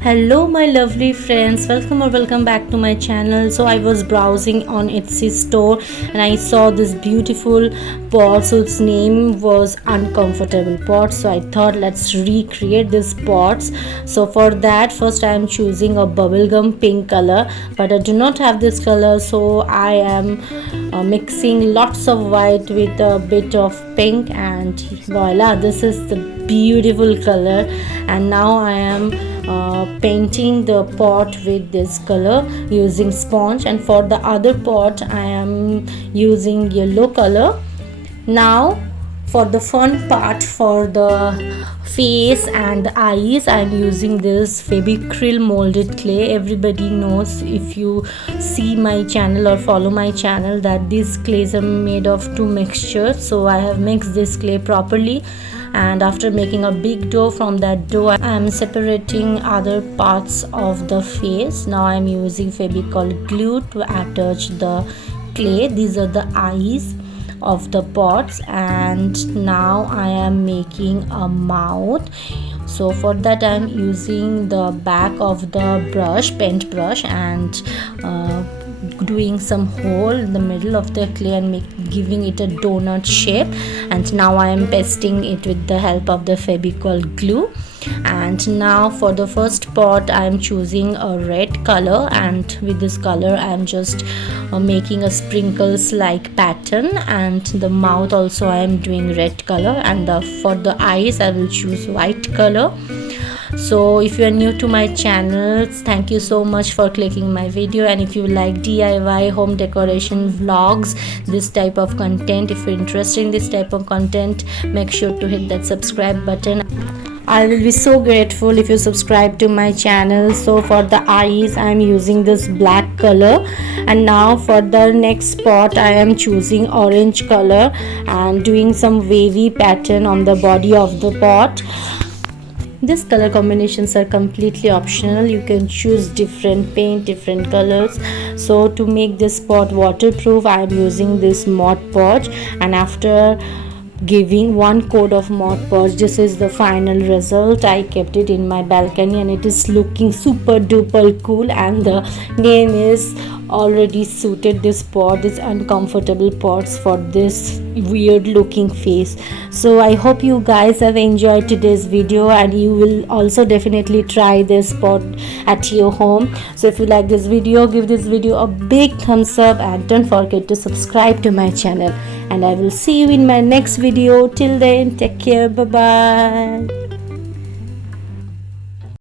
Hello my lovely friends, welcome back to my channel. So I was browsing on Etsy store and I saw this beautiful pot. So its name was uncomfortable pot, so I thought let's recreate this pots. So for that, first I am choosing a bubblegum pink color, but I do not have this color, so I am mixing lots of white with a bit of pink, and voila, this is the beautiful color. And now I am painting the pot with this color using sponge, and for the other pot I am using yellow color. Now for the fun part, for the face and the eyes, I am using this fevicryl molded clay. Everybody knows, if you see my channel or follow my channel, that these clays are made of two mixtures. So I have mixed this clay properly, and after making a big dough, from that dough I am separating other parts of the face. Now I am using fevicryl glue to attach the clay. These are the eyes of the pots, and now I am making a mouth. So for that I am using the back of the brush, paint brush, and doing some hole in the middle of the clay and giving it a donut shape. And now I am pasting it with the help of the fevicryl glue. And now for the first pot I am choosing a red color, and with this color I am just making a sprinkles like pattern, and the mouth also I am doing red color, and for the eyes I will choose white color. So if you are new to my channel, thank you so much for clicking my video. And if you like DIY home decoration vlogs, this type of content, if you're interested in this type of content, make sure to hit that subscribe button. I will be so grateful if you subscribe to my channel. So for the eyes I am using this black color, and now for the next pot I am choosing orange color and doing some wavy pattern on the body of the pot. These color combinations are completely optional. You can choose different paint, different colors. So to make this pot waterproof, I am using this Mod Podge, and after giving one coat of Mod Podge, this is the final result. I kept it in my balcony and it is looking super duper cool, and the name is already suited this pot, this uncomfortable pots, for this weird looking face. So I hope you guys have enjoyed today's video, and you will also definitely try this pot at your home. So if you like this video, give this video a big thumbs up, and don't forget to subscribe to my channel, and I will see you in my next video. Till then, take care, bye bye.